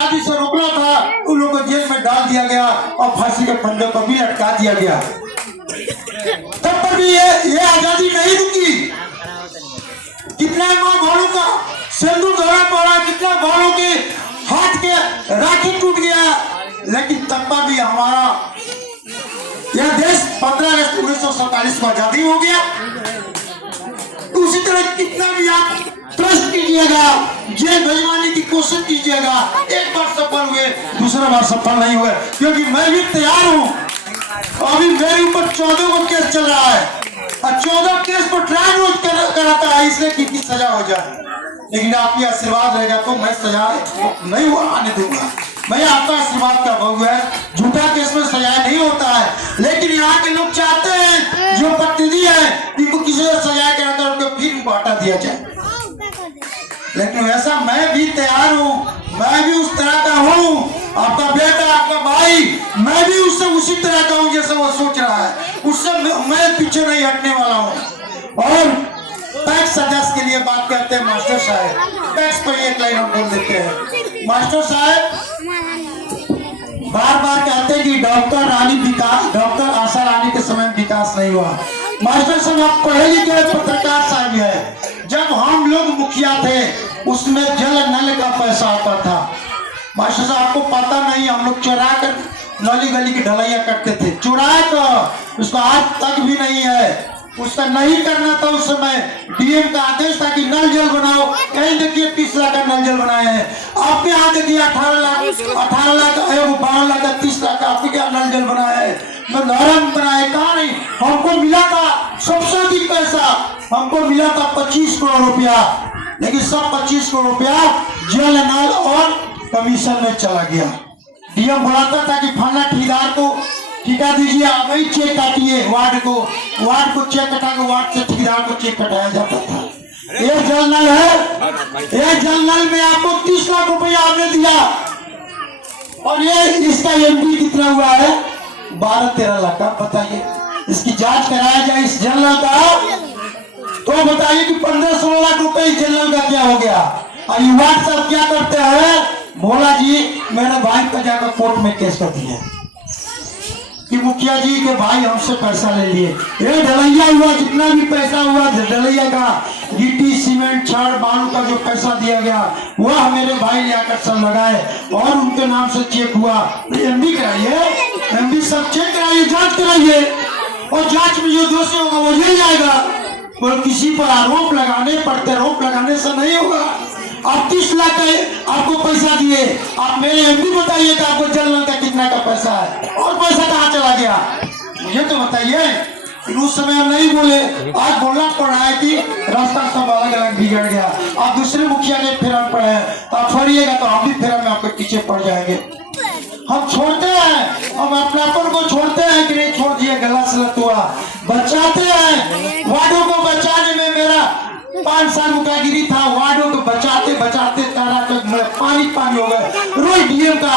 आदि से रोकना था, उन लोगों को जेल में डाल दिया गया और फांसी के फंदे पर भी लटका दिया गया। तब पर भी ये आजादी नहीं रुकी। कितना माँ बहनों का सिंदूर धोना पड़ा, कितना बहनों के हाथ के राखी टूट गया, लेकिन तब पर भी हमारा यह देश 15 अगस्त 1947 को आजादी हो गया। उसी तरह कितना भी आप ट्रस्ट कीजिएगा, जेल भिजवाने की कोशिश कीजिएगा, एक बार सफल हुए, दूसरा बार सफल नहीं हुए, क्योंकि मैं भी तैयार हूँ। अभी मेरे ऊपर 14 को केस चल रहा है और 14 केस पर ट्रायल रोज कराता है, इसलिए कि सजा हो जाए। लेकिन आपकी आशीर्वाद रहेगा तो मैं सजा नहीं आने दूंगा। मैं आपका आशीर्वाद का बहु है, झूठा केस में सजा नहीं होता है, लेकिन यहाँ के लोग चाहते हैं जो प्रतिनिधि है कि किसी को सजा के अंदर उनको फिर उनको हटा दिया जाए। लेकिन वैसा मैं भी तैयार हूँ, मैं भी उस तरह का हूँ, आपका बेटा, आपका भाई, मैं भी उससे उसी तरह का हूँ जैसे वो सोच रहा है, उससे मैं पीछे नहीं हटने वाला हूँ। और टैक्स सदस्य के लिए बात करते हैं मास्टर साहब, टैक्स पर एक लाइन हम बोल देते हैं। मास्टर साहब बार बार कहते हैं कि डॉक्टर आशा रानी के समय विकास नहीं हुआ। मास्टर साहब आप पढ़े लिखे पत्रकार साहब है, जब हम लोग मुखिया थे उसमें जल नल का पैसा आता था। मास्टर साहब आपको पता नहीं, हम लोग चुरा कर नली गली की ढलैया करते थे, चुरा कर, उसका आज तक भी नहीं है। उसका नहीं करना था उस समय, डीएम का आदेश था कि नल जल बनाओ, कहीं देखिए 30 लाख का नल जल बनाए हैं, आपके यहाँ देखिए 18 लाख 12 लाख का 30 लाख का आपके यहाँ नल जल बनाया है, नरम बनाए। कहा नहीं, हमको मिला था सबसे अधिक पैसा, हमको मिला था 25 करोड़ रुपया, लेकिन सब 25 करोड़ रुपया जल नल और कमीशन में चला गया। डीएम बुलाता था कि फलाना ठेकेदार को ठेका दीजिए, आप वही चेक काटिए, वार्ड को चेक कटा के वार्ड से ठेकेदार को चेक कटाया जाता था। ये जल नल है, ये जल नल में आपको 30 लाख रुपया आपने दिया, और ये इसका एमपी कितना हुआ है, 12-13 लाख का। बताइए, इसकी जांच कराया जाए इस जल नल का, तो बताइए कि 15-16 लाख रुपए इस जल नल का क्या हो गया। और युवा सब क्या करते हैं, भोला जी मेरे भाई पर जाकर कोर्ट में केस कर दिया कि मुखिया जी के भाई हमसे पैसा ले लिए। ये ढलैया हुआ, जितना भी पैसा हुआ ढलैया का, गिट्टी सीमेंट छड़ बालू का जो पैसा दिया गया वह मेरे भाई ले आकर सब लगाए और उनके नाम से चेक हुआ। एमबी कराइए, एमबी सब चेक कराइए, जांच कराइए, और जांच में जो दोषी होगा वो जेल जाएगा। और किसी पर आरोप लगाने प्रत्यारोप लगाने से नहीं होगा। आप 30 लाख का आपको पैसा दिए, आप मेरे एमपी बताइए कि आपको जल नल का कितना का पैसा है, और पैसा कहाँ चला गया मुझे तो बताइए। उस समय हम नहीं बोले, आज बोलना पड़ रहा है कि रास्ता सब अलग अलग बिगड़ गया। आप दूसरे मुखिया के फेरा में पड़े हैं, तो आप फरिएगा तो हम भी फेरा में आपके पीछे पड़ जाएंगे। हम छोड़ते हैं, हम अपनापन को छोड़ते हैं कि नहीं छोड़ दिए, गला सलत हुआ, बचाते हैं। वार्डों को बचाने में मेरा 5 साल मुकागिरी था, वार्डों को बचाते बचाते तारा तक पानी हो गए। रोज डीएम का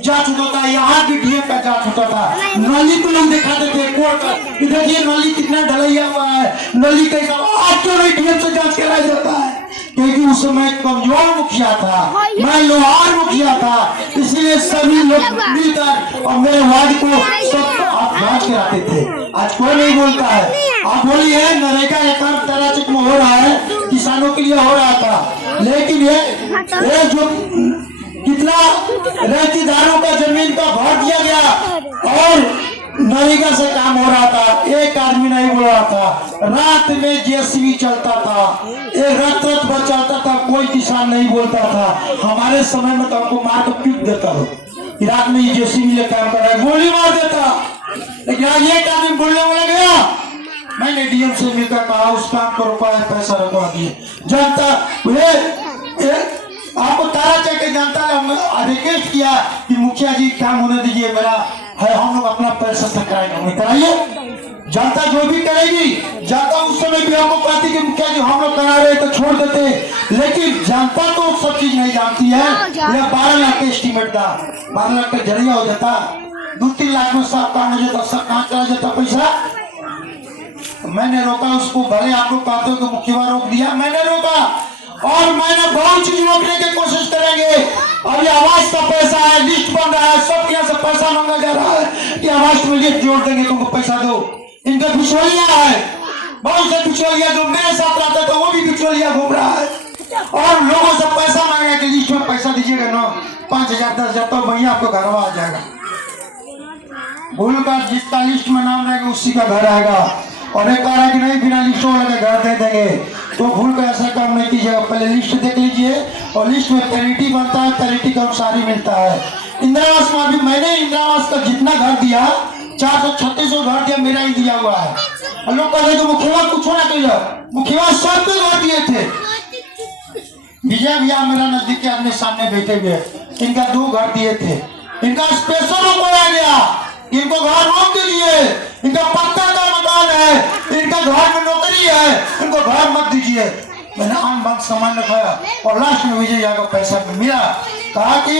जांच होता था, यहाँ भी डीएम का जांच होता था, नली को लोग दिखाते थे कोर्ट, देखिए नली कितना ढलैया हुआ है, नली कैसा, आज क्यों नहीं डीएम से जांच कराया जाता है, क्योंकि उस समय कमजोर मुखिया था, मैं लोहार मुखिया था, इसलिए सभी लोग मिलकर और मेरे वार्ड को सब आप जांच कराते थे। आज कोई नहीं बोलता है। आप बोलिए नरेगा का काम तराचक में हो रहा है, किसानों के लिए हो रहा था, लेकिन ये जो कितना रहतीदारों का जमीन का भर दिया गया और नरेगा से काम हो रहा था, एक आदमी नहीं बोल रहा था, रात में जेसीबी चलता था, एक रात भर चलता था, कोई किसान नहीं बोलता था। हमारे समय में तो आपको मार कर पीट देता हो, रात में जेसीबी ले काम कर रहा है, गोली मार देता। लेकिन आज एक आदमी बोलने वाला गया, मैंने डीएम से मिलकर कहा उस काम को रुपया पैसा रखवा दिए। जनता आपको तारा चक्के जनता ने रिक्वेस्ट किया कि मुखिया जी काम होने दीजिए, मेरा है, हम लोग अपना पैसा से कराएंगे, कराइए। जनता जो भी करेगी, जनता उस समय भी हमको कहती कि मुखिया जी हम लोग करा रहे तो छोड़ देते, लेकिन जनता तो सब चीज नहीं जानती है। यह 12 लाख का एस्टिमेट था, 12 लाख का जरिया हो जाता, 2-3 लाख में सब काम हो जाता, सब कहाँ चला जाता पैसा। मैंने रोका उसको, भले आप लोग कहते हो कि मुखिया रोक दिया, मैंने रोका। और मैंने बहुत चीज रोकने की कोशिश करेंगे। अभी आवास का पैसा है, लिस्ट बन रहा है, सब यहाँ से पैसा मांगा जा रहा है कि आवास में लिस्ट जोड़ देंगे, तुमको पैसा दो। इनका बिचौलिया है, बहुत से बिचौलिया जो मेरे साथ रहता था वो भी बिचौलिया घूम रहा है और लोगों से पैसा मांगने के लिस्ट में पैसा दीजिएगा ना 5,000 10,000 तो भैया आपको घर आ जाएगा। भूल कर जिसका लिस्ट में नाम रहेगा उसी का घर आएगा। और एक कह रहा है कि नहीं बिना लिस्ट वाले घर दे देंगे, तो भूल कर ऐसा काम नहीं कीजिएगा। पहले लिस्ट देख लीजिए और लिस्ट में पैरिटी बनता है, पैरिटी के अनुसार ही मिलता है। इंदिरा आवास में अभी मैंने इंदिरा आवास का जितना घर दिया 436 घर दिया, मेरा ही दिया हुआ है। और लोग कहते तो मुखिया कुछ ना कहिए, मुखिया सबको घर दिए थे। विजय भैया मेरा नजदीकी आदमी सामने बैठे हुए, इनका 2 घर दिए थे, इनका स्पेशल रोका गया, इनको घर रोक दीजिए, इनका पक्का का मकान है, इनका घर में नौकरी है, इनको घर मत दीजिए। मैंने आम बात सामान रखाया और लास्ट में विजय भैया का पैसा मिला, कहा कि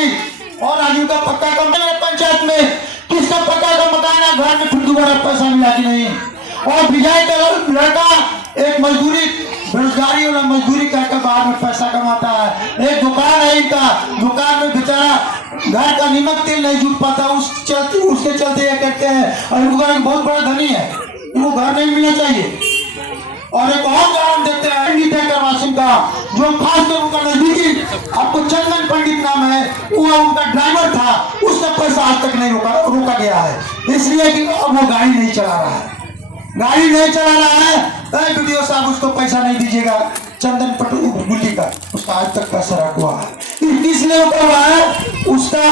और आदमी का पक्का का मेरे पंचायत में किसका पक्का का मकान है, घर में फिर दोबारा पैसा मिला कि नहीं। और विजय का लड़का एक मजदूरी बेरोजगारी वाला मजदूरी करके बाहर में पैसा कमाता है। एक दुकान है इनका, दुकान में बेचारा घर का नमक तेल नहीं जुट पाता, उसके चलते ये करते हैं। और इनको बहुत बड़ा धनी है, इनको घर नहीं मिलना चाहिए। और एक और उदाहरण देते हैं वासिम का, जो खासकर उनका नजदीकी आपको चंदन पंडित नाम है, वो उनका ड्राइवर था, उसका पैसा आज तक नहीं रोका गया है, इसलिए कि अब वो गाड़ी नहीं चला रहा है, गाड़ी नहीं चला रहा है। वीडियो साहब उसको पैसा नहीं दीजिएगा, चंदन गुल्ली का उसका आज तक पैसा रखा हुआ है। इसलिए हुआ है उसका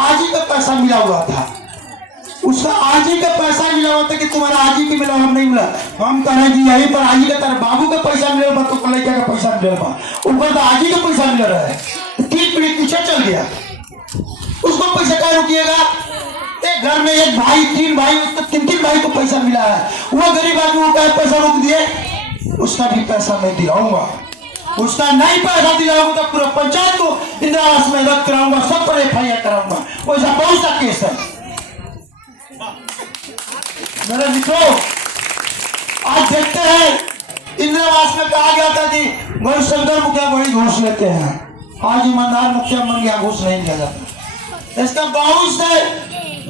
आज ही का पैसा मिला हुआ था, उसका आज ही का पैसा मिला हुआ था कि तुम्हारा आज ही का मिला, हम नहीं मिला। हम कह रहे कि यही पर आज ही का तेरे बाबू का पैसा मिले, तो लड़का का पैसा मिले, ऊपर तो आज ही का पैसा मिल रहा है। 3 पीढ़ी पीछे चल गया, उसको पैसा क्या रुकिएगा। एक घर में एक भाई 3 भाई, उसको 3 भाई को पैसा मिला है, वो गरीब आदमी को क्या पैसा रोक दिए, उसका भी पैसा मैं दिलाऊंगा, उसका नहीं पैसा दिलाऊंगा तो पूरा पंचायत को इंदिरा आवास में रद्द कराऊंगा, सब पर FIR कराऊंगा। वैसा बहुत सा केस है मेरे मित्रों। आज देखते हैं इंदिरा आवास में कहा गया था कि गौरशंकर मुखिया बड़ी घूस लेते हैं, आज ईमानदार मुखिया मन गया घूस नहीं लिया जाता। इसका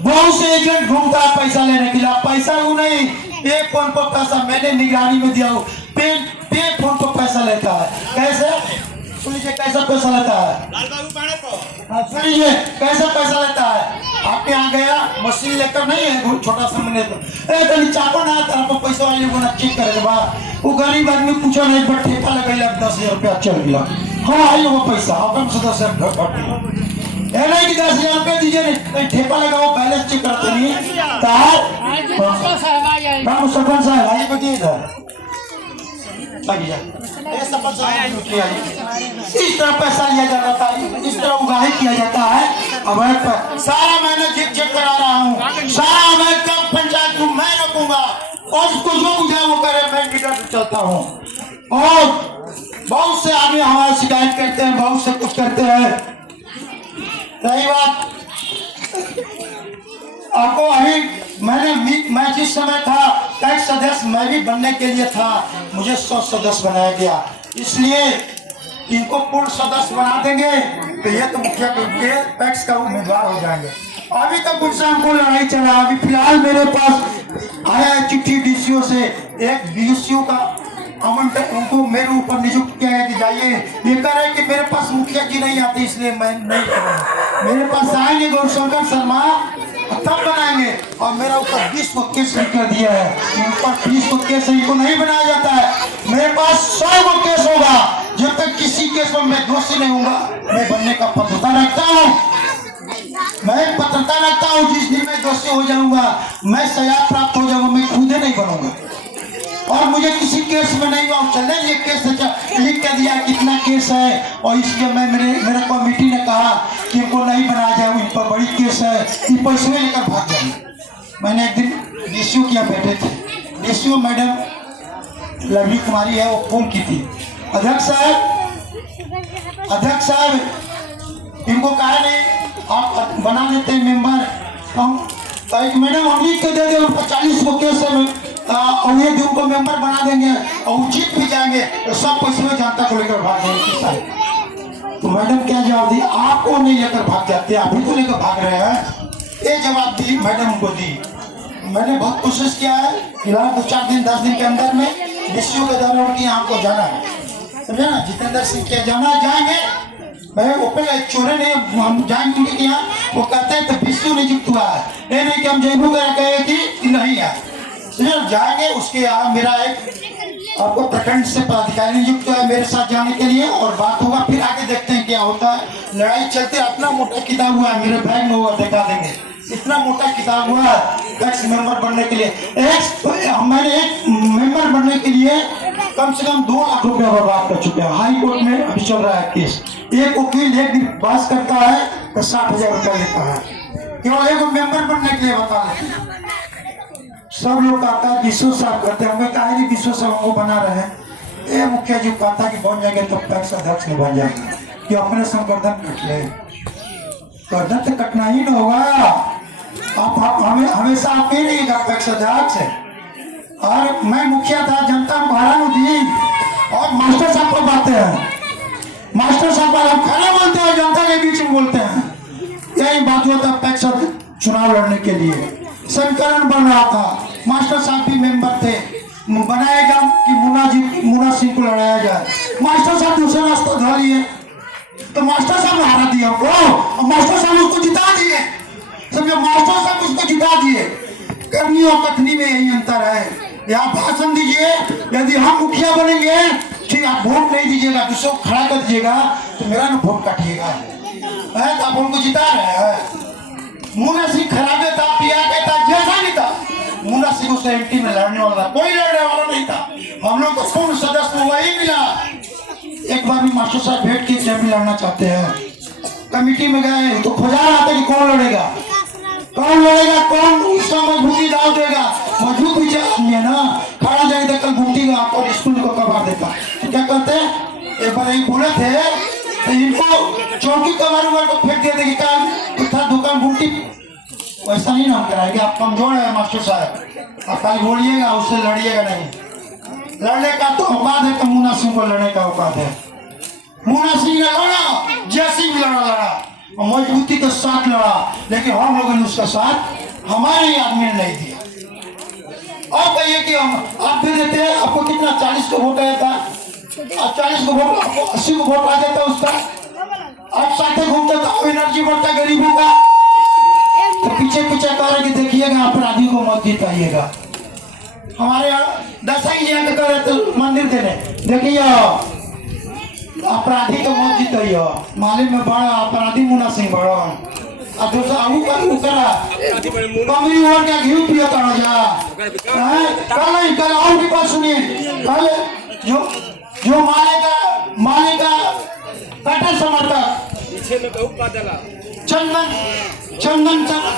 बहुत से एजेंट घूमता है पैसा लेने के लिए, पैसा वो नहीं, पे फोन पर पैसा मैंने निगरानी में दिया हूँ, पे फोन पर पैसा लेता है। कैसे सुन लीजिए, कैसा पैसा लेता है, सुन लीजिए कैसा पैसा लेता है। आपके यहाँ गया मशीन लेकर नहीं है, छोटा सा मैंने तो चापा ना आता आपको पैसा वाले को ना चेक करे बाद वो गरीब आदमी पूछो नहीं, बट ठेका लगे 10,000 रुपया चल गया, हाँ आई वो पैसा अपन से 10,000 नहीं कि 10,000 रुपये दीजिए, नहीं ठेका लगाओ, बैलेंस चेक करते नहीं सरपंच साहब आइए बताइए इधर, इस तरह पैसा लिया जाता था, इस तरह उगाही किया जाता है अवैध पर। सारा मैंने चेक करा रहा हूँ, सारा अवैध का पंचायत को मैं रखूंगा और उसको जो मुझे वो करे, मैं लीडर से चलता हूँ। और बहुत से आदमी हमारी शिकायत करते हैं, बहुत से कुछ करते हैं। रही बात आपको अभी मैं जिस समय था टैक्स सदस्य मैं भी बनने के लिए था, मुझे 100 सदस्य बनाया गया, इसलिए इनको पूर्ण सदस्य बना देंगे तो ये तो मुखिया के टैक्स का उम्मीदवार हो जाएंगे। अभी तक उनसे हमको लड़ाई चला, अभी फिलहाल मेरे पास आया है चिट्ठी DCO से, एक DCO का आमंत्रण उनको मेरे ऊपर नियुक्त किया है कि जाइए, ये कह रहे कि मेरे पास मुखिया जी नहीं आते इसलिए मैं नहीं करूँगा। मेरे पास आएंगे गौरशंकर शर्मा तब बनाएंगे, और मेरा ऊपर 20 को केस कर दिया है, ऊपर 20 को केस इनको नहीं बनाया जाता है। मेरे पास 100 को केस होगा, जब तक किसी केस में मैं दोषी नहीं होऊंगा मैं बनने का पत्रता रखता हूँ, मैं पत्रता रखता हूँ। जिस दिन मैं दोषी हो जाऊंगा, मैं सजा प्राप्त हो जाऊंगा, मैं खुदे नहीं बनूंगा और मुझे किसी केस में नहीं हुआ चले, ये केस लिख के दिया कितना केस है, और इसलिए मैं मेरे कमेटी ने कहा कि इनको नहीं बनाया जाए, इन पर बड़ी केस है, ये पैसे लेकर भाग जाएंगे। मैंने एक दिन DCO किया बैठे थे, DCO मैडम लवली कुमारी है, वो फोन की थी, अध्यक्ष साहब इनको कहा नहीं आप बना देते मेंबर, मैडम हम लिख के दे दे, 40 को केस है, और ये उनको मेंबर बना देंगे और जीत भी जाएंगे तो सब पैसे में जनता को लेकर भाग जाएंगे। तो मैडम क्या जवाब दी, आपको नहीं लेकर भाग जाते, आप ही को लेकर भाग रहे हैं। ये जवाब दी मैडम को दी। मैंने बहुत कोशिश किया है, फिलहाल 2-4 दिन 10 दिन के अंदर में विश्व के दौरान की आपको जाना है, समझे ना। जितेंद्र सिंह के जाना जाएंगे, मैं ऊपर चोरे नहीं, हम जाएंगे उनके यहाँ। वो कहते हैं तो विश्व नियुक्त हुआ है, ये नहीं कि हम जयबू कहे कि नहीं है, समझे। जाएंगे उसके यहाँ मेरा एक आपको प्रखंड से पदाधिकारी नियुक्त है मेरे साथ जाने के लिए, और बात होगा फिर आगे देखते हैं क्या होता है। लड़ाई चलते अपना मोटा किताब हुआ है, मेरे बैग में हुआ दिखा देंगे, इतना मोटा किताब हुआ है एक्स मेंबर बनने के लिए। मैंने एक मेंबर बनने के लिए कम से कम 2 लाख रुपया बर्बाद कर चुके हैं। हाई कोर्ट में अभी चल रहा है केस। एक वकील एक दिन बहस करता है तो 60,000 रुपया लेता है, केवल एक मेंबर बनने के लिए बता लेते। सब लोग कहता है विश्व साहब करते हैं, हमें कहा विश्व साहब को बना रहे हैं। ये मुखिया जी कहता कि बन जाएंगे तो पैक्स अध्यक्ष नहीं बन जाएंगे, कि अपने संगठन कट ले, गर्दन तो कटना ही ना होगा। आप हमें हमेशा आप ही नहीं पैक्स अध्यक्ष है। और मैं मुखिया था, जनता भाड़ा नहीं दी, और मास्टर साहब को बातें हैं, मास्टर साहब हम खड़े बोलते हैं, जनता के बीच में बोलते हैं। यही बात हुआ था पैक्स चुनाव लड़ने के लिए, समीकरण बन रहा था, मास्टर साहब भी मेंबर थे, बनाएगा कि मुन्ना सिंह को लड़ाया जाए। मास्टर साहब दूसरा रास्ता धर लिए, तो मास्टर साहब ने हारा दिया वो, और मास्टर साहब उसको जिता दिए, समझे। मास्टर साहब उसको जिता दिए। करनी और कथनी में यही अंतर है। यहाँ भाषण दीजिए, यदि हम मुखिया बनेंगे ठीक, आप वोट नहीं दीजिएगा, दूसरों को खड़ा कर दीजिएगा तो मेरा ना वोट काटिएगा, है तो आप उनको जिता रहे हैं। मुन्ना सिंह खराबे था, पिया के था, जैसा नहीं था, मुन्ना सिंह उस एमटी में लड़ने वाला था, कोई लड़ने वाला नहीं था। हम लोग को कौन सदस्य वही मिला। एक बार भी मास्टर साहब भेंट की जब लड़ना चाहते हैं, कमेटी में गए तो खोजा रहा था कि कौन लड़ेगा, कौन लड़ेगा, कौन उसका मजबूती डाल देगा। मजबूत भी चाहिए ना, खड़ा जाएगा कल घूमती का आपको स्कूल को कबाड़ देता। तो क्या कहते हैं, एक बार यही बोले थे तो इनको चौकी कबाड़ हुआ तो फेंक दिया कि क्या दुकान घूमती। वैसा नहीं नाम कराएंगे, आप कमजोर है मास्टर साहब, आप कल बोलिएगा उससे लड़िएगा नहीं। लड़ने का तो औकात है, तो मुन्ना सिंह को लड़ने का औकात है। मुन्ना सिंह ने लड़ा, जय सिंह लड़ा मजबूती के साथ लड़ा, लेकिन हम लोगों ने उसका साथ हमारे ही आदमी ने नहीं दिया। और कहिए कि हम आप दे देते हैं, आपको कितना 40 को वोट आया था, 40 को वोट, आपको 80 को वोट आ जाता उसका, आप साथ घूमते तो एनर्जी बढ़ता गरीबों का। तो पीछे पीछे कह रहे कि देखिएगा अपराधी को मत जिताइएगा। हमारे यहाँ 10 ही जगह कर रहे तो मंदिर देने, देखिए अपराधी को मत जीतिए, माले में बड़ा अपराधी मुन्ना सिंह बड़ा, और दूसरा कमरी और क्या घी पिया था जा। कल और की बात सुनिए, कल जो माले का कट्टर समर्थक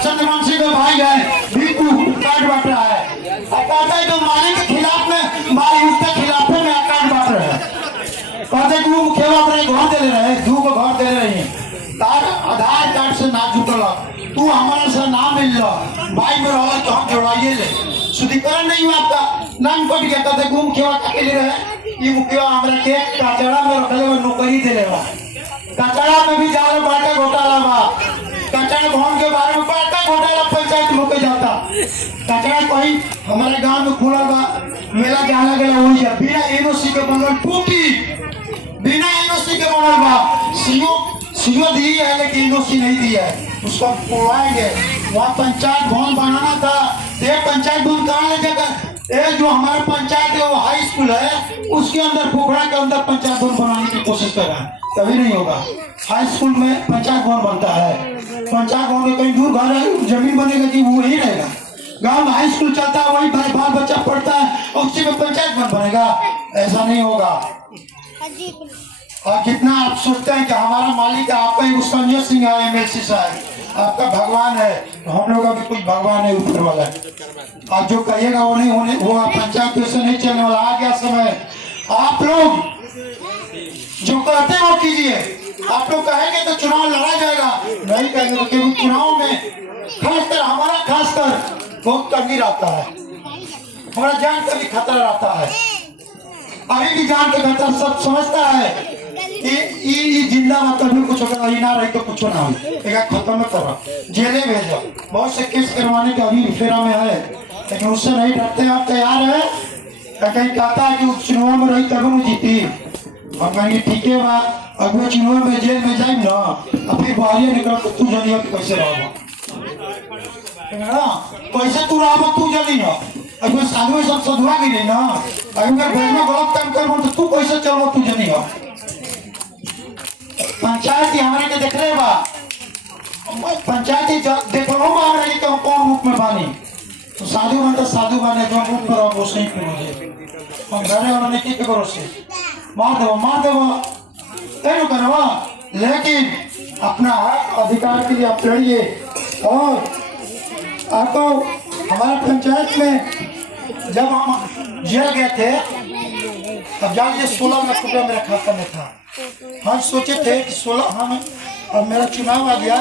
चंद्रवंशी का भाई है, भीकू कार्ड बांट रहा है, कहता है तो माले के खिलाफ में माले उसके खिलाफ में कार्ड बांट रहे हैं। कहते कि वो मुखिया अपने घर दे ले रहे, दू को घर दे ले रही है, तार आधार कार्ड से ना जुटल, तू हमारे से ना मिल भाई में रहा तो हम जोड़ाइए ले, शुद्धिकरण नहीं हुआ आपका, नाम कट गया। कहते कि मुखिया के ले रहे, ये मुखिया हमारे के कचड़ा में रखले में नौकरी दे ले, कचड़ा में भी जाल बाटा घोटाला बा, कचड़ा भवन के बारे में बाटा घोटाला पंचायत होके जाता। कचड़ा कोई हमारे गांव में खुला बा, मेला जाना गया हो जाए, बिना एनओसी के बनल टूटी, बिना एनओसी के बनल बा, सीओ दी है लेकिन एनओसी नहीं दिया है, उसको तोड़वाएंगे। वहाँ पंचायत भवन बनाना था, ये पंचायत भवन कहाँ ले जाकर, ये जो हमारा पंचायत है वो हाई स्कूल है, उसके अंदर पोखरा के अंदर पंचायत भवन बनाने की कोशिश कर रहा है, कभी नहीं होगा। हाई स्कूल में पंचायत भवन बनता है, पंचायत भवन में कहीं दूर घर है, जमीन बनेगा कि वो वही रहेगा। गांव में हाई स्कूल चलता है, वही बाल बच्चा पढ़ता है, और उसी में पंचायत भवन बनेगा, ऐसा नहीं होगा। और कितना आप सोचते हैं कि हमारा मालिक आपका ही संजय सिंह है, एमएलसी साहब आपका भगवान है, तो हम लोग अभी कुछ भगवान है ऊपर वाला है। आप जो कहिएगा वो नहीं होने, वो पंचायत से नहीं चलने वाला। आ गया समय, आप लोग जो कहते हो कीजिए, आप लोग कहेंगे तो चुनाव लड़ा जाएगा, नहीं कहेंगे तो क्योंकि चुनाव में खासकर हमारा खासकर बहुत तंगी रहता है। हमारा जान का भी खतरा रहता है। अभी भी जान का खतरा सब समझता है। ये जिंदा में कभी कुछ अगर ना रही तो कुछ ना हो, एक खत्म करो, जेले भेजो। बहुत से केस करवाने के अभी फेरा में है, लेकिन उससे नहीं डरते। आप तैयार है? कहीं कहता है कि चुनाव में रही तब न जीती। हम कहेंगे ठीक है बा, अगले चुनाव में जेल में जाए ना, अभी बाहर निकल तो तू जानिए कैसे रहो, कैसे तू रहो तू जानिए। अगर साधु सब सधुआ भी नहीं ना, अगर घर में गलत काम कर तो तू कैसे चलो तू जानिए। पंचायत हमारे के देख रहे बा, पंचायत देखो हमारे के कौन रूप में बानी, तो साधु बन तो साधु बने, जो रूप पर वो सही करोगे। हम घरे वालों ने की करो से मार दो तेरे करवा, लेकिन अपना हक अधिकार के लिए आप लड़िए। और आपको हमारे पंचायत में जब हम जेल गए थे तब जानिए 16 लाख रुपया मेरे खाता में था। हम सोचे थे कि 16 हम, अब मेरा चुनाव आ गया,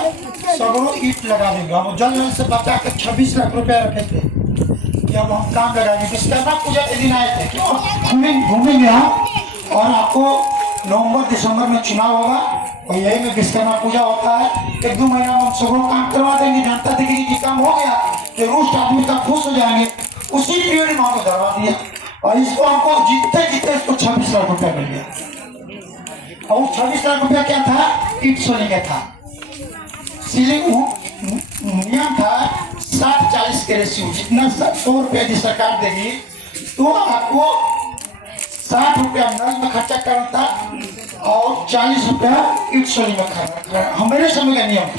सगरों ईट लगा देंगे। हम जल्द से बचा के 26 लाख रुपया रखे थे कि अब हम काम लगाएंगे। विश्वकर्मा पूजा के दिन आए थे, क्यों घूमेंगे हम। और आपको नवंबर दिसंबर में चुनाव होगा और यही में विश्वकर्मा पूजा होता है। 1-2 महीना हम सगरों काम करवा देंगे, जनता देखेगी कि काम हो गया, कि रोस्ट आदमी का खुश हो जाएंगे। उसी पीरियड में हमको धरवा दिया और इसको हमको जीतते जीतते इसको 26 लाख रुपया मिल गया। और 26 लाख रुपया क्या था? ईट सोने का था। नियम था 60-40 के रेशियो, जितना 100 रुपया यदि सरकार देगी तो आपको 60 रुपया नल में खर्चा करना था और 40 रुपया ईट सोनी में खर्चा। हमारे समय का नियम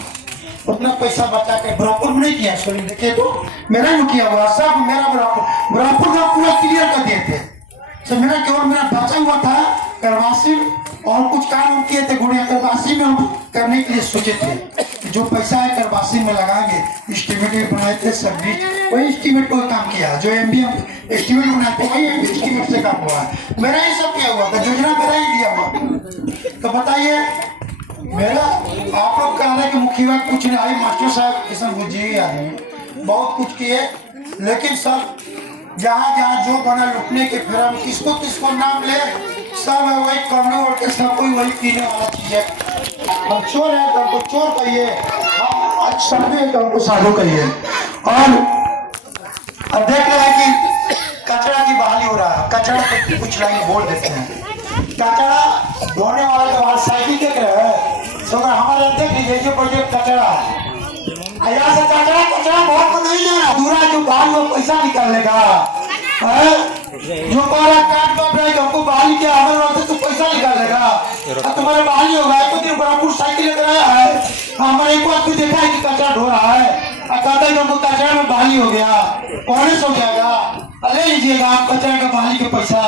उतना पैसा बचा के बराबर में नहीं किया। सोनी देखिए तो मेरा ही किया हुआ, सब मेरा बराबर का पूरा क्लियर कर दिए थे। सब मेरा केवल मेरा बचा हुआ था करवासी, और कुछ काम हम किए थे गुड़िया करवासी में हम करने के लिए सोचे थे। जो पैसा है करवासी में लगाएंगे, एस्टिमेट बनाए थे सब भी, वही एस्टिमेट को काम किया। जो एमबी एस्टिमेट बनाए थे वही एस्टिमेट से काम हुआ है। मेरा ही सब किया हुआ था, योजना मेरा ही दिया हुआ। तो बताइए मेरा, आप लोग कह रहे कि मुखिया कुछ नहीं आई, मास्टर साहब किशन गुज्जी आए बहुत कुछ किए, लेकिन सब जहाँ जहाँ जो बना लुटने के फिर हम किसको नाम ले, सब है वही करने और के सब कोई वही पीने वाला चीज है। हम चोर है तो हमको चोर कहिए, हम साधु है तो हमको साधु कहिए। और अब देख रहे हैं कि कचरा की बहाली हो रहा है। कचरा तो कुछ लाइन बोल देते हैं, कचरा ढोने वाले तो साइकिल देख रहे हैं, तो अगर हमारे देख लीजिए ये प्रोजेक्ट कचरा यहाँ से कचरा बहुत को नहीं जाना, दूरा जो बाहर वो पैसा निकालेगा, जो बारह काट बाप रहे हमको बहाली के हमारे वक्त तो पैसा निकालेगा। तुम्हारे बहाली होगा, एक दिन बराबर साइकिल लेकर आया है, हमारे एक बात को देखा है कि कचरा ढो रहा है, कहता है हमको कचरा में बहाली हो गया, कौन सो जाएगा, ले लीजिएगा आप कचरा का बहाली के पैसा।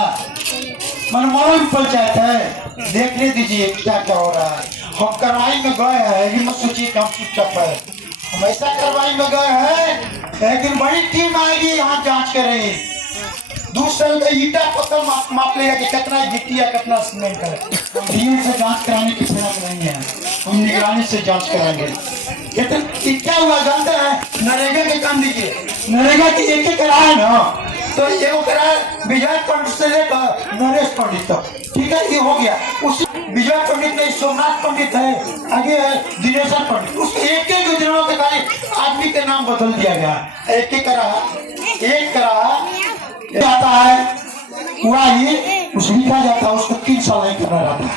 मनमोहन भी पंचायत है, देखने दीजिए क्या क्या हो रहा है। हम कार्रवाई में गए हैं, ये मत सोचिए कि हम चुपचाप है, हम ऐसा कार्रवाई में गए हैं, लेकिन बड़ी टीम आएगी यहाँ जांच करेगी। दूसरे का ईटा पत्थर माप लेगा कि कितना गिट्टी है कितना सीमेंट है। डीएम से जांच कराने की जरूरत नहीं है, हम निगरानी से जांच कराएंगे। लेकिन क्या हुआ जानते हैं, नरेगा के काम दीजिए, नरेगा की एक कराए ना, तो ये कराए विजय पंडित से लेकर नरेश पंडित तक, ठीक है ये हो गया। उस विजय पंडित नहीं, सोमनाथ पंडित है, आगे है दिनेश्वर पंडित, उस एक योजनाओं के खाली आदमी के नाम बदल दिया गया। एक करा जाता है पूरा ही उस लिखा जाता है, उसको 3 साल नहीं करना रहता है,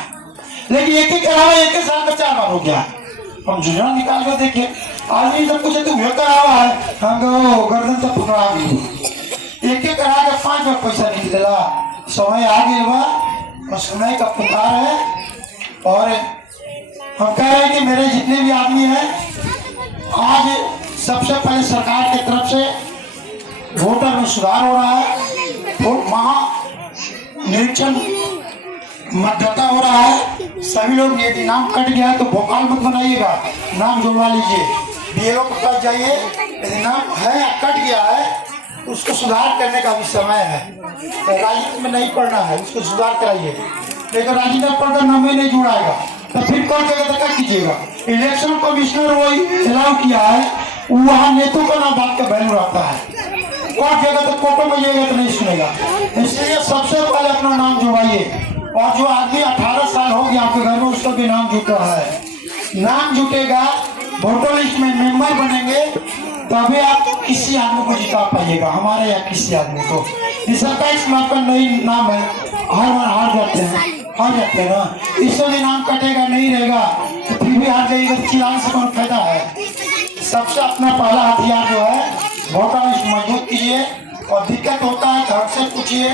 लेकिन एक करावा 1 साल में 4 बार हो गया। हम योजना निकाल कर देखे, आदमी सब कुछ तो हुआ करावा है, हम गर्दन तो पकड़ा भी एक करा के 5 बार पैसा निकलेगा। समय आ गया बा और समय का पुकार है। और हम कह रहे हैं कि मेरे जितने भी आदमी हैं, आज सबसे पहले सरकार की तरफ से वोटर में सुधार हो रहा है, महा निरीक्षण मतदाता हो रहा है। सभी लोग यदि नाम कट गया है तो भोकाल मत बनाइएगा, नाम जुड़वा लीजिए, बीएलओ के पास जाइए, यदि नाम है या कट गया है उसको सुधार करने का भी समय है। राजनीति में नहीं पढ़ना है, उसको सुधार कराइए, लेकिन राजनीति पढ़कर नाम में नहीं जुड़ाएगा तो फिर कौन जगह तक क्या कीजिएगा। इलेक्शन कमिश्नर वही अलाउ किया है, वहाँ नेतों का नाम बात का वैल्यू रहता है। कोर्ट जाएगा तो कोर्टों में जाएगा तो नहीं सुनेगा। इसलिए सबसे पहले अपना नाम जुड़वाइए। और जो आदमी 18 साल हो गया आपके घर में, उसका भी नाम जुटा है। नाम जुटेगा, वोटर लिस्ट में मेंबर बनेंगे, तभी आप किसी आदमी को जिता पाइएगा, हमारे या किसी आदमी को। इस सरकार में आपका नई नाम है, हर बार हार जाते हैं ना। इसलिए नाम कटेगा नहीं रहेगा तो फिर भी हार जाइएगा, चिल्लाने से कौन फायदा है। सबसे अपना पहला हथियार जो है वोटर लिस्ट मजबूत कीजिए। और दिक्कत होता है घर से पूछिए,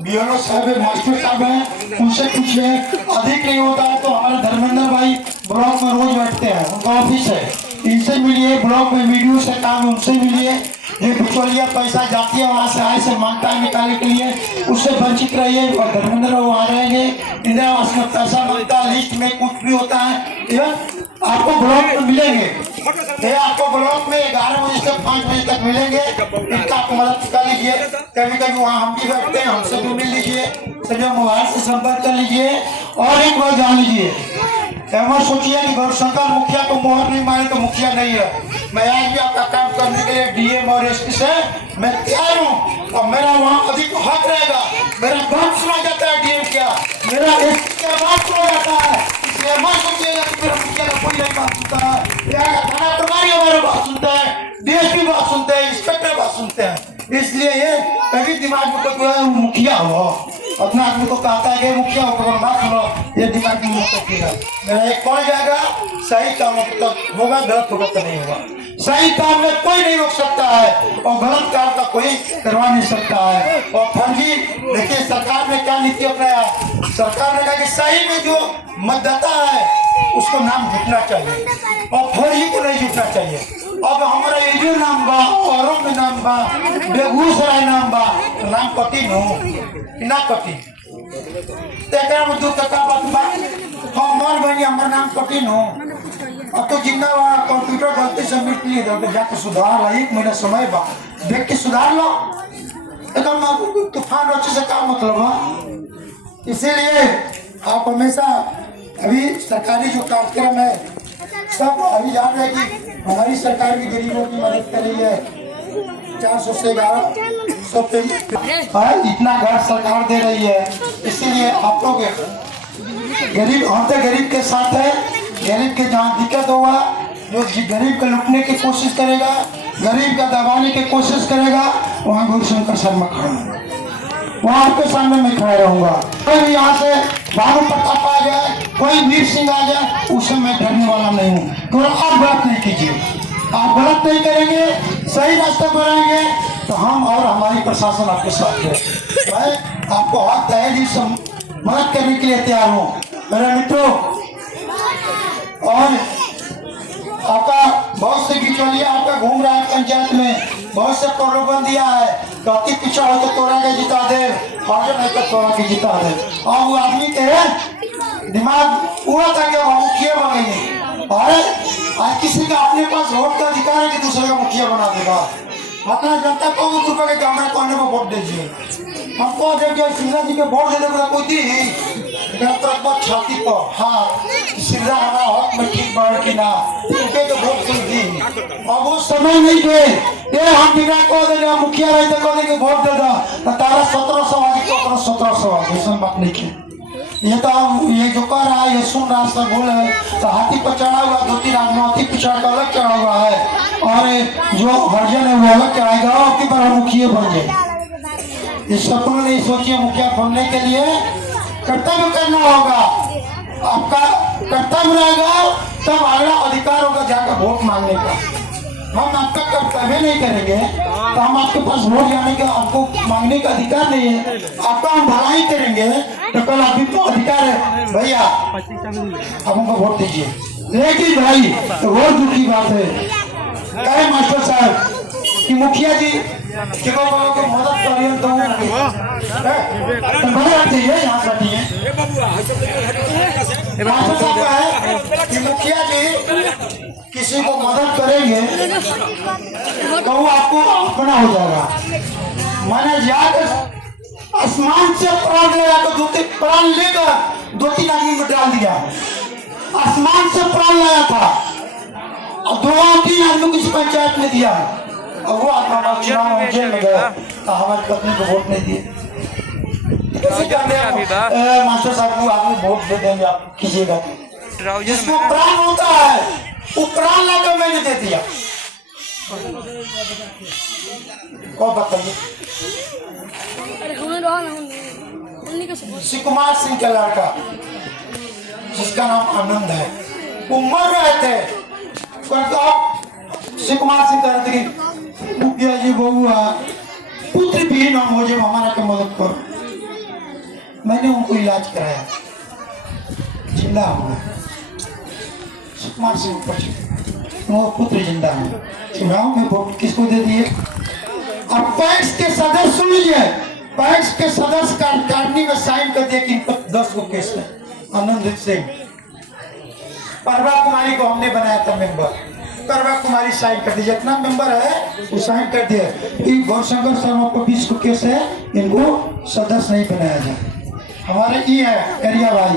बीएलओ साहब है, मास्टर साहब है, उनसे पूछिए। अधिक नहीं होता है तो हमारे धर्मेंद्र भाई ब्लॉक में रोज बैठते हैं, उनका ऑफिस है, इनसे मिलिए। ब्लॉक में वीडियो से काम है, उनसे मिलिए। ये बिचौलिया पैसा जाती है वहाँ से आए से मांगता है निकालने के लिए, उससे वंचित रहिए। और धर्मेंद्र वहाँ रहेंगे, इंदिरा आवास में पैसा मांगता है, लिस्ट में कुछ भी होता है, आपको ब्लॉक में मिलेंगे। ये आपको ब्लॉक में 11 बजे से 5 बजे तक मिलेंगे। इनका आप मदद कर लीजिए। कभी कभी वहाँ हम भी बैठते हैं, हमसे भी मिल लीजिए, सभी मोबाइल से संपर्क कर लीजिए। और एक बात जान लीजिए, मत सोचिए कि गौरशंकर मुखिया को मोहर नहीं मारे तो मुखिया नहीं है। मैं आज भी आपका काम करने के लिए डीएम और एसपी से मैं तैयार हूँ, और मेरा वहाँ अधिक हक रहेगा। मेरा बात सुना जाता है डीएम क्या, मेरा एसपी का बात सुना जाता है। इसलिए मत सोचिएगा कि मेरा मुखिया का कोई नहीं बात सुनता है, यहाँ का थाना प्रभारी हमारे बात सुनता है, डीएसपी बात सुनते हैं, इंस्पेक्टर बात सुनते हैं। इसलिए ये कभी दिमाग में कोई मुखिया हो अपना आदमी को कहता है कि मुखिया होकर बात सुनो, ये दिमाग में मत रखिएगा। मेरा एक कौन जाएगा, सही काम होगा, गलत होगा तो नहीं होगा। सही काम में कोई नहीं रोक सकता है और गलत काम का कोई करवा नहीं सकता है। और फर्जी देखिए सरकार ने क्या नीति अपनाया, सरकार ने कहा कि सही में जो मतदाता है उसको नाम जुटना चाहिए और फर्जी को नहीं जुटना चाहिए। अब हमारा ये नाम बा, औरों में नाम बा, बेगूसराय नाम बा, तो नाम कटी नो ना कटी तेरा में दो टका बात बा, हम मान बनी हमारा नाम कटी नो। अब तो जितना वहाँ कंप्यूटर गलती से मिट लिए तो जाके सुधार ला, 1 महीना समय बा, देख के सुधार लो। एकदम तूफान अच्छे से काम मतलब है। इसीलिए आप हमेशा अभी सरकारी जो कार्यक्रम है सब अभी जान रहे कि हमारी सरकार भी गरीबों की मदद कर रही है। 400 से 1100 पे इतना घर सरकार दे रही है। इसीलिए आप लोग गरीब, हम तो गरीब के साथ है। गरीब के जहाँ दिक्कत होगा, जो गरीब को लुटने की कोशिश करेगा, गरीब का दबाने की कोशिश करेगा, वहाँ गौरशंकर शर्मा खड़ा है, वहाँ आपके सामने मैं खड़ा रहूंगा। कोई भी यहाँ से बाबू प्रताप आ जाए, कोई वीर सिंह आ जाए, उससे मैं डरने वाला नहीं हूँ। तो आप गलत नहीं कीजिए, आप गलत नहीं करेंगे, सही रास्ते पर रहेंगे तो हम और हमारी प्रशासन आपके साथ है। मैं आपको हर तहरीर से मदद करने के लिए तैयार हूँ मेरे मित्रों। और आपका बहुत से बिचौलिया आपका घूम रहा है पंचायत में, बहुत से प्रलोभन दिया है तो अति पीछा हो तो तोड़ा के जिता दे, और नहीं तो तोड़ा के जिता दे। और वो आदमी के दिमाग पूरा था कि हम मुखिया बनेंगे, और आज किसी का अपने पास वोट का अधिकार है कि दूसरे का मुखिया बना देगा। अपना जनता को रुपये के कैमरा कोने को वोट दीजिए, हमको देंगे सिंधा जी के वोट दे देगा कोई दी छाती पर। हाँ सिंधा हमारा हक में ठीक बढ़ की ना तो वोट दी। और वो समय नहीं थे ये हम बिना को देगा मुखिया रहे तो देंगे वोट दे दो तो तारा 1700 आगे तो 1700 आगे, ऐसा बात नहीं की। ये तो ये जो कर रहा है ये सुन रहा सब बोल है तो हाथी पर चढ़ा हुआ 2-3 आदमी हाथी पर चढ़ कर अलग चढ़ा हुआ है, और जो हरिजन है वो अलग चढ़ाएगा और की बार मुखिया बन जाए। इस सपना नहीं सोचिए, मुखिया बनने के लिए कर्तव्य करना होगा, आपका कर्तव्य रहेगा तब अगला अधिकार होगा जाकर वोट मांगने का। हम आपका कर्तव्य नहीं करेंगे तो हम आपके पास वोट जाने का आपको मांगने का अधिकार नहीं है। आपका हम भलाई करेंगे तो कल अभी तो अधिकार है भैया आप हमको वोट दीजिए। लेकिन भाई तो बहुत दुखी बात है कहे मास्टर साहब कि मुखिया जी को मदद करिए तो यहाँ बैठिए। मास्टर साहब है कि मुखिया जी किसी को मदद करेंगे तो वो आपको अपना हो जाएगा। मैंने जाकर आसमान से प्राण लगा कर प्राण लेकर 2-3 आदमी में डाल दिया, आसमान से प्राण लाया था और 2-3 आदमी को इस पंचायत में दिया। और वो आत्मा चुनाव में जेल में गया तो हमारी पत्नी को वोट नहीं दिए। कैसे कहते हैं मास्टर साहब को आपने वोट दे देंगे आप कीजिएगा, जिसको प्राण होता है वो प्राण लाकर मैंने दे दिया। और बताइए शिवकुमार सिंह का लड़का जिसका नाम आनंद है, वो मर रहे थे, शिवकुमार सिंह कह रहे थे कि मुखिया जी बहुआ पुत्र विहीन हम हो जाए, हमारा का मदद करो। मैंने उनको इलाज कराया, जिंदा हुआ। शिवकुमार सिंह वो पुत्र जिंदा है। चुनाव में वोट किसको दे दिए? अब पैक्स के सदस्य सुन लीजिए, पैक्स के सदस्य कार्यकारिणी में साइन कर दिया कि इन पर 10 गो केस है। आनंद सिंह, परवा कुमारी को हमने बनाया था मेंबर, परवा कुमारी साइन कर दी, जितना मेंबर है वो साइन कर दिया। गौरशंकर शर्मा को 20 को केस है, इनको सदस्य नहीं बनाया जाए। हमारे ये है करिया भाई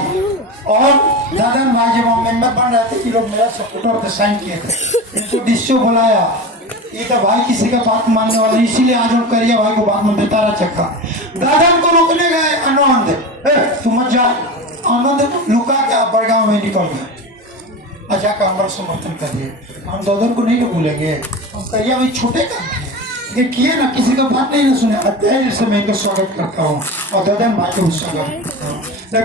और दादन भाई जब हम मेंबर बन रहे थे, ये लोग मेरा सपोर्टर थे, साइन किए थे। इनको डिस्को बुलाया, ये तो भाई किसी का बात मानने वाले, इसीलिए आज हम करिया भाई को बात मानते। तारा चक्का दादन को रोकने गए, आनंद तू मत जा, आनंद लुका के बड़गांव में निकल गया। अच्छा का हमारा समर्थन करिए, हम दादन को नहीं भूलेंगे। हम करिया भाई छोटे काम किए, ये किए ना, किसी का बात नहीं सुने। अत्याचार से मैं इनका स्वागत करता हूँ और दादन भाई को स्वागत करता हूँ।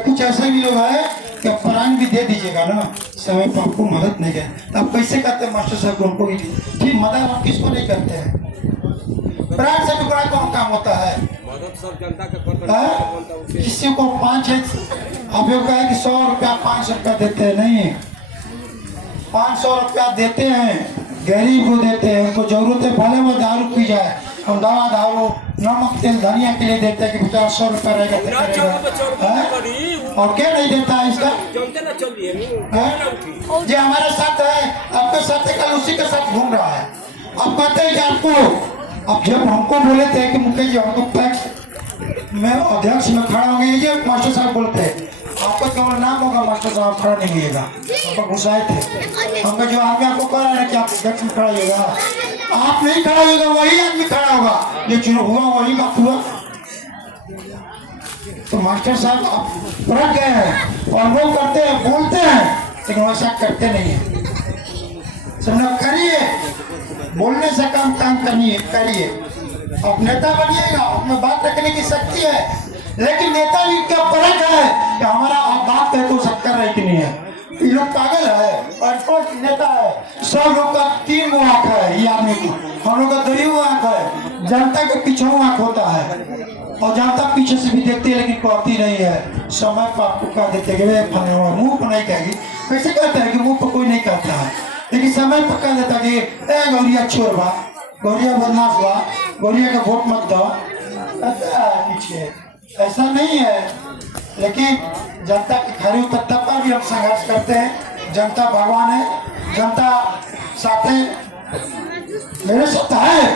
कुछ ऐसा भी लोग है कि प्राण भी दे दीजिएगा ना, समय पर आपको मदद नहीं है तो आप कैसे करते हैं मास्टर साहब को? उनको ठीक मदद आप किसको नहीं करते हैं? प्राण से टुकड़ा कौन काम होता है? किसी को 5 आप लोग कहे कि 100 रुपया 500 रुपया देते हैं, नहीं 500 रुपया देते हैं, गरीब को देते हैं, उनको जरूरत है, भले वो दारू पी जाए, हम दवा दारू नमक तेल धनिया के लिए देते हैं कि बेचारा 100 रुपया रहेगा और क्या नहीं देता है इसका? जो हमारे साथ है, आपके साथ है, कल उसी के साथ घूम रहा है। आप कहते हैं कि आपको, अब जब हमको बोले थे कि मुकेश जी हमको पैक्स में अध्यक्ष में खड़ा होंगे, ये मास्टर साहब बोलते हैं आपका केवल नाम होगा, मास्टर साहब खड़ा नहीं होगा। आपको घुसाए थे, हमका जो आगे आपको कह रहा है कि आप अध्यक्ष में खड़ा होगा, आप नहीं खड़ा होगा, वही आदमी खड़ा होगा, ये चुनाव हुआ वही बात हुआ। तो मास्टर साहब आप पलट गए हैं और वो करते हैं, बोलते हैं, लेकिन वैसा करते नहीं है। समझो, करिए, बोलने से काम करिए। आप नेता बनिएगा, अपने बात रखने की शक्ति है, लेकिन नेता भी क्या फर्क है कि हमारा बात कहे तो सब कर रहे कि नहीं है? ये लोग पागल है और नेता है, सब लोग का 3 गो आँख है, ये आदमी को, हम लोग का 2 गो आँख है। जनता के पीछे आँख होता है और जनता पीछे से भी देखती है, लेकिन कहती नहीं है। समय पर आपको कह देते हैं, मुंह पर नहीं कहेगी, कैसे कहते हैं कि मुंह पर कोई नहीं कहता है, लेकिन समय पर कह देता कि ए गौरिया चोर बा, गौरिया बदमाश बा, गौरिया का वोट मत दो, पीछे ऐसा नहीं है। लेकिन जनता की खरी उतरता पर भी हम संघर्ष करते हैं। जनता भगवान है, जनता साथ है, मेरे साथ है,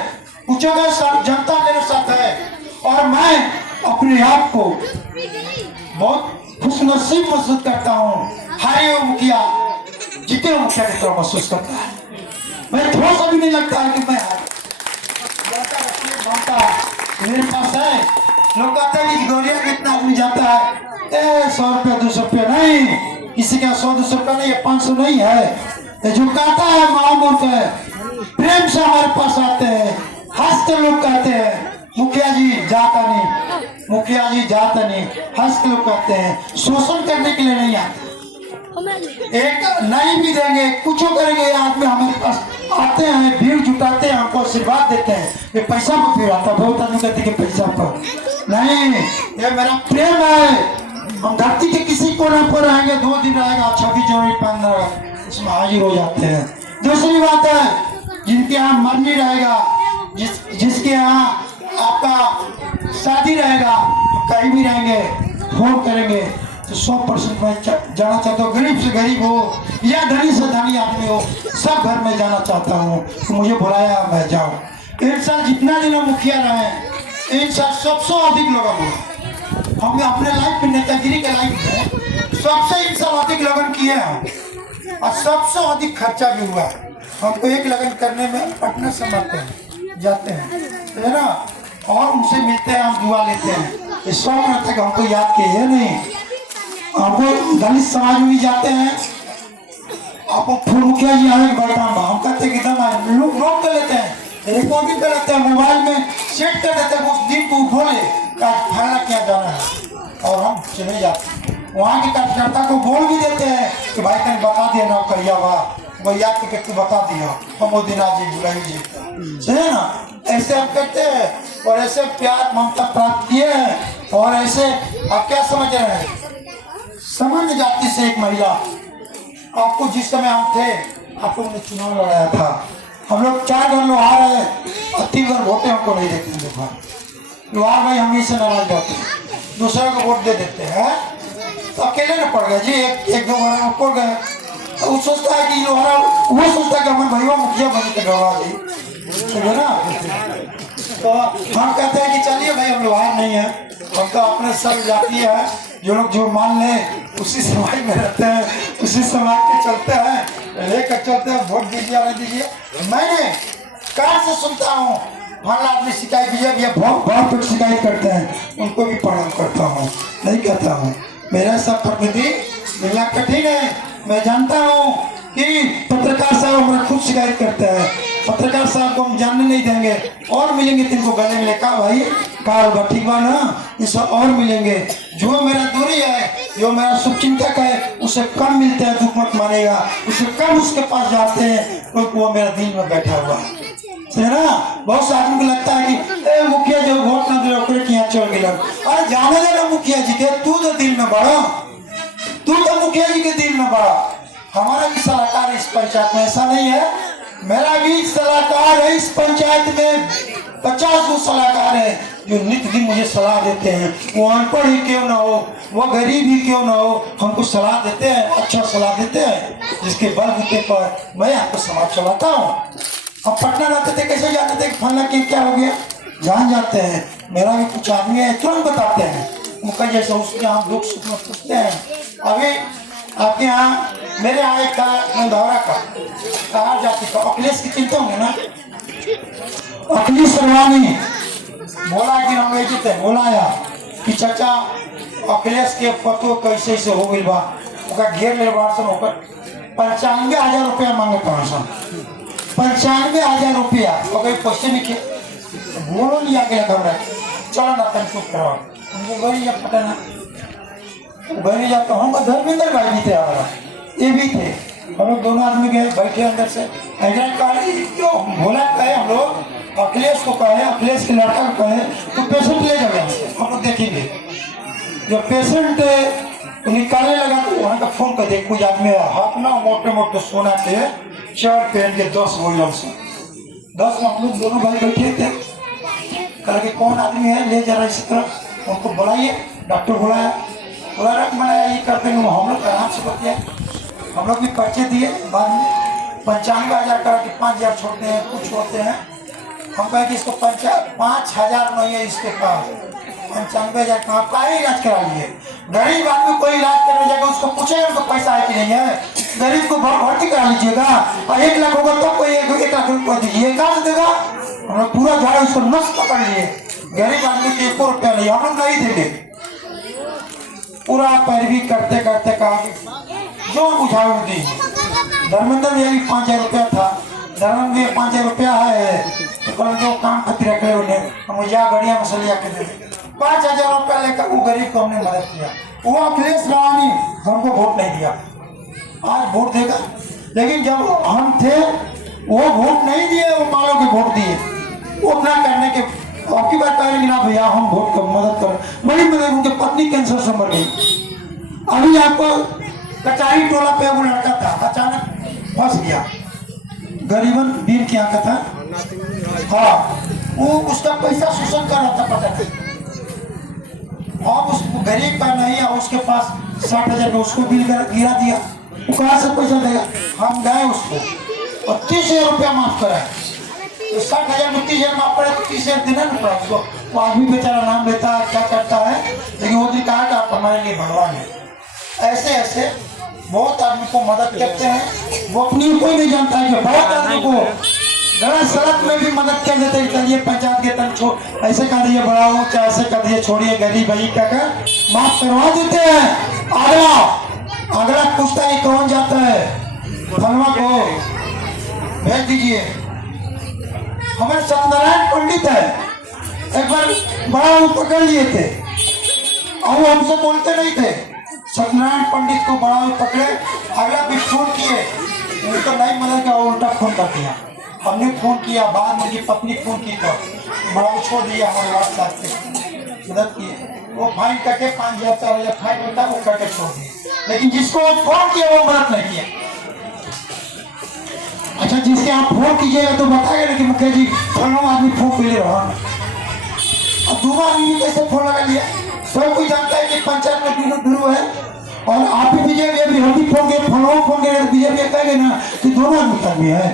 पूछोगे जनता मेरे साथ है और मैं अपने आप को बहुत खुशनसीब महसूस करता हूँ। हारे हुए मुखिया जीते हुए मुखिया की तरह महसूस करता है। मैं थोड़ा सा भी नहीं लगता है कि मैं मेरे पास है। लोग कहते हैं कि गौरिया कितना आदमी जाता है, 100 रुपया 200 रुपया नहीं, किसी का 100-200 रुपया नहीं है, 500 नहीं है। जो कहता है मामूल है, प्रेम से हमारे पास आते हैं, हंसते लोग कहते हैं मुखिया जी जाता नहीं, मुखिया जी जाता नहीं, हंस के लोग कहते हैं। शोषण करने के लिए नहीं आते, एक नहीं भी देंगे, कुछ करेंगे, आदमी हमारे पास आते हैं, भीड़ जुटाते हैं, हमको आशीर्वाद देते हैं। ये पैसा पर भीड़ आता, बहुत आदमी कहते हैं कि पैसा पर नहीं, ये मेरा प्रेम है। हम धरती के किसी कोने पर रहेंगे, 2 दिन रहेगा, 26 जनवरी 15 इसमें हाजिर हो जाते हैं। दूसरी बात है, जिनके यहाँ मरनी रहेगा, जिसके यहाँ आपका शादी रहेगा, कहीं भी रहेंगे, फोन करेंगे तो 100% मैं जाना चाहता हूँ। गरीब से गरीब हो या धनी से धनी आदमी हो, सब घर में जाना चाहता हूँ। तो मुझे बुलाया, मैं जाऊँ। 1 साल जितना दिन मुखिया रहे, 1 साल सबसे अधिक लोगन हुआ। हमने अपने लाइफ में, नेतागिरी के लाइफ में सबसे 1 साल अधिक लगन किए हैं और सबसे अधिक खर्चा भी हुआ। हमको एक लगन करने में पटना से मरते हैं, जाते हैं, है ना, और उनसे मिलते हैं, हम दुआ लेते हैं। ये शौक रहता है कि हमको याद किए है नहीं। हमको दलित समाज में भी जाते हैं, आपको फूल मुखिया जी आए बैठा हम कहते हैं कि एकदम लोग नोट कर लेते हैं, रिकॉर्डिंग कर लेते हैं, मोबाइल में सेट कर देते हैं, उस दिन को बोले फैला क्या जाना है, और हम चले जाते हैं। वहाँ के कार्यकर्ता को बोल भी देते हैं कि भाई कहीं बता दिया ना करिया भैया के तू बता दिया, हम वो दिन आज बुलाई जी, है ना। ऐसे हम कहते हैं और ऐसे प्यार ममता प्राप्त किए हैं। और ऐसे आप क्या समझ रहे हैं, सामान्य जाति से एक महिला, आपको जिस समय हम थे आपको उन्होंने चुनाव लड़ाया था, हम लोग 4 घर लोहार है, 3 घर वोटे हमको नहीं देते लोहार भाई, हम से नाराज होते हैं, दूसरे को वोट दे देते हैं, तो अकेले न पड़ गए जी, एक 2 घर पड़ गए। वो सोचता है कि लोहारा, वो सोचता है कि हमारे भैया मुखिया बनी के गवा जी, है ना। तो हम कहते हैं कि चलिए भाई हम लोहार नहीं है, हम तो अपने सब जाति है, जो लोग जो मान ले उसी समाज में रहते हैं, उसी समाज के चलते हैं, लेकर चलते हैं, वोट दीजिए और दीजिए। मैंने कान से सुनता हूँ मान आदमी शिकायत भैया बहुत कुछ शिकायत करते हैं, उनको भी प्रणाम करता हूँ, नहीं कहता हूँ। मेरा सब प्रतिनिधि मिलना कठिन है, मैं जानता हूँ कि पत्रकार साहब हमारा खूब शिकायत करते हैं, पत्रकार साहब को हम जानने नहीं देंगे, और मिलेंगे तिनको गले मिले का भाई का ठीक बा ना, ये सब और मिलेंगे। जो मेरा दूरी है, जो मेरा शुभचिंतक है, उसे कम मिलते हैं, दुख मत मानेगा, उसे कम उसके पास जाते हैं, क्योंकि वो मेरा दिल में बैठा हुआ है ना। बहुत से आदमी को लगता है कि मुखिया जो वोट ना दे के यहाँ चल गया, अरे जाने देना मुखिया जी के, तू तो दिल में बड़ा, तू तो मुखिया जी के दिल में बड़ा। हमारा भी सलाहकार इस पंचायत में ऐसा नहीं है, मेरा भी सलाहकार है इस पंचायत में, 50 लोग सलाहकार है जो नित्य दिन मुझे सलाह देते हैं, वो अनपढ़ ही क्यों ना हो, वो गरीब ही क्यों ना हो, हमको सलाह देते हैं, अच्छा सलाह देते हैं, जिसके बलबूते पर मैं आपको समाज चलाता हूँ। हम पटना रहते थे, कैसे जानते थे फलना की क्या हो गया, जान जाते हैं। मेरा भी कुछ आदमी है तुरंत बताते हैं, उनका जैसा उसके यहाँ दुख सुख में पूछते हैं। अभी आपके यहाँ मेरे यहाँ एक था मंदौरा का, कहा जाती का अखिलेश की चिंता होंगे ना, अखिलेश सरवानी बोला कि हम थे, बोलाया कि चाचा अखिलेश के पतो कैसे से हो गई बा, घेर ले बासन होकर 95,000 रुपया मांगे, 95,000 रुपया, पैसे नहीं बोलो नहीं आगे लगा, चलो ना तन चुप करवा, उनको गरी जब पता ना बहने जाता हूँ, धर्मेंद्र भाई भी थे हमारा, ये भी थे, हम लोग दोनों आदमी गए, बैठे अंदर से, जो बोला कहे हम लोग अखिलेश को कहे, अखिलेश के लड़का को कहे तो पेशेंट ले जाए, हम लोग देखेंगे। जो पेशेंट निकालने लगा तो वहाँ का फोन कर दे, कुछ आदमी हाथ ना मोटे मोटे सोना के चढ़ पहन के 10 बोल से 10 हम लोग दोनों भाई बैठे थे, कहा कि कौन आदमी है ले जा रहा है इसी तरह, उनको बुलाइए, डॉक्टर बुलाया, बनाया, ये करते हैं, हम लोग आराम से बतिया, हम लोग भी पर्चे दिए, बाद में 95,000 करा के 5,000 छोड़ते हैं, कुछ छोड़ते हैं। हम कहे कि इसको 5,000 नहीं है इसके पास, 95,000 कहाँ का इलाज करा लिए। गरीब आदमी कोई इलाज करने जाएगा, उसको पूछेगा उनको पैसा है कि नहीं है, गरीब को भर्ती करा लीजिएगा, और 1 लाख होगा तो कोई 1 लाख रुपया दीजिए, कहाँ से देगा। हम लोग पूरा झाड़ उसको नष्ट पकड़ लिए, गरीब आदमी को 1 रुपया नहीं, हम लोग नहीं देंगे। पूरा पैरवी करते करते कहा जो बुझाओ दी। धर्मेंद्र में भी 5,000 रुपया था, धर्मेंद्र में 5,000 रुपया है, तो जो काम खातिर रखे उन्हें हम जा गड़िया में सलिया के दे 5,000 रुपया लेकर वो गरीब को हमने मदद किया। वो अखिलेश रानी हमको वोट नहीं दिया, आज वोट देगा, लेकिन जब हम थे वो वोट नहीं दिए, वो मालों के वोट दिए, वो अपना करने के। आपकी बात करेंगे ना भैया हम वोट कर मदद कर, बड़ी मदद, उनके पत्नी कैंसर से मर गई। अभी आपको कचारी टोला पे वो लड़का था, अचानक फंस गया, गरीबन वीर के यहाँ का था, हाँ, वो उसका पैसा शोषण कर रहा था, पता नहीं, और उस गरीब का नहीं है, उसके पास 60,000 का उसको बिल गिरा दिया, वो कहाँ से पैसा देगा। हम गए उसको और 30,000 रुपया माफ करा, तो 60,000 में 30,000 माफ करे तो 30,000 देना ना पड़ा उसको। वो आदमी बेचारा नाम लेता है, क्या करता है, लेकिन वो दिन कहा कि आप हमारे लिए भगवान है। ऐसे ऐसे बहुत आदमी को मदद करते हैं, वो अपनी कोई नहीं जानता है कि बहुत आदमी को गलत सड़क में भी मदद कर देते, चलिए पंचायत के तन छो ऐसे कर दिए बढ़ाओ, चाहे ऐसे कर दिए छोड़िए, गरीब भाई क्या कर माफ करवा देते हैं। अगला पूछता है कौन जाता है, फलवा को भेज दीजिए। हमारे सत्यनारायण पंडित है, एक बार बड़ा पकड़ लिए थे और वो हमसे बोलते नहीं थे। सत्यनारायण पंडित को बड़ा पकड़े, अगला भी फोन किए, उनको नहीं मदद किया, उल्टा फोन कर दिया। हमने फोन किया, बाद में ये पत्नी फोन की तो बड़ा छोड़ दिया हमारे व्हाट्सएप पे मदद किए। वो फाइन करके 5,000 4,000 फाइन होता है वो करके छोड़ दिए, लेकिन जिसको फोन किया वो मदद नहीं किया। अच्छा, जिसके आप फोन कीजिएगा तो बताएगा कि मुखिया जी फलों आदमी फोन ले रहा, अब दूसरा आदमी कैसे फोन लगा लिया। सब कोई जानता है कि पंचायत में गुरु है, और आप भी बीजेपी अभी हम भी फोन किए, फलों फोन किए, बीजेपी कहेंगे ना कि दोनों आदमी है,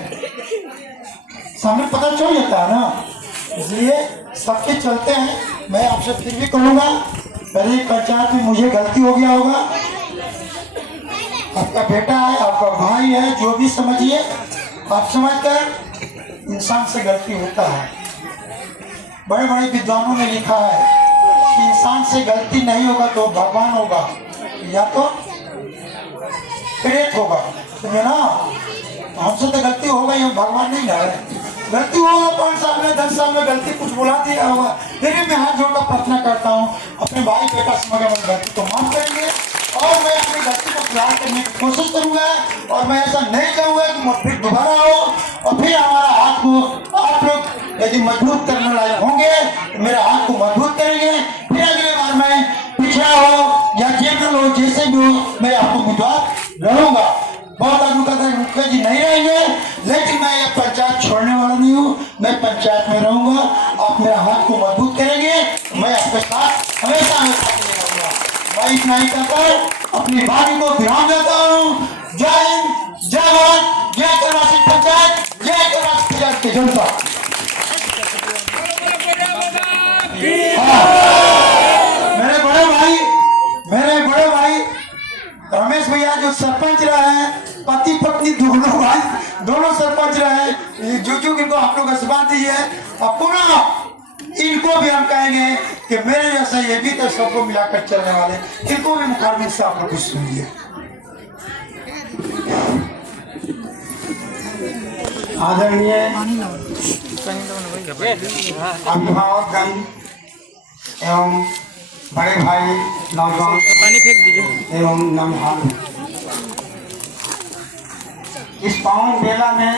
सामने पता चल जाता है ना। इसलिए सबके चलते हैं। मैं आपसे फिर भी कहूँगा, पहले पंचायत में मुझे गलती हो गया होगा, आपका बेटा है, आपका भाई है, जो भी समझिए आप समझकर इंसान से गलती होता है। बड़े बड़े विद्वानों ने लिखा है कि इंसान से गलती नहीं होगा तो भगवान होगा या तो प्रेत होगा, समझे ना। हमसे तो गलती हो गई, हम भगवान नहीं है। गलती होगा 5 साल में 10 साल में गलती कुछ बुला दिया होगा, फिर मैं हाथ जोड़कर प्रार्थना करता हूँ अपने भाई बेटा समझ मेरी गलती को माफ करेंगे, और मैं अपनी गलती को सुधार करने की कोशिश करूंगा। और मैं ऐसा नहीं करूंगा कि फिर दोबारा हो और फिर हमारा हाथ को आप लोग यदि मजबूत करने लायक होंगे तो मेरा हाथ को मजबूत करेंगे, फिर अगले बार मैं पिछड़ा हो या जनरल हो, जैसे भी हो, मैं आपको उम्मीदवार रहूंगा। बहुत आदमी कहता है मुखिया जी नहीं रहेंगे, लेकिन मैं ये पंचायत छोड़ने वाला नहीं हूँ, मैं पंचायत में रहूंगा। आप मेरा हाथ को मजबूत करेंगे, मैं आपके साथ हमेशा रहूंगा। मैं इतना ही कहकर अपनी वाणी को विराम देता हूँ। जय हिंद, जय भारत, जय कर्नाटक पंचायत, जय कर्नाटक पंचायत की जनता। मेरे बड़े भाई रमेश भैया जो सरपंच रहे हैं, पति पत्नी दोनों भाई दोनों सरपंच रहे, जो इनको आप लोग आशीर्वाद दीजिए। और पुनः इनको भी हम कहेंगे कि मेरे जैसे ये भी तो सबको मिलाकर चलने वाले, इनको भी मुखारबिन से आप लोग कुछ सुनिए। आदरणीय अभिभावकगण एवं बड़े भाई, नौजवान पानी फेंक दीजिए एवं नमहान, इस पावन बेला में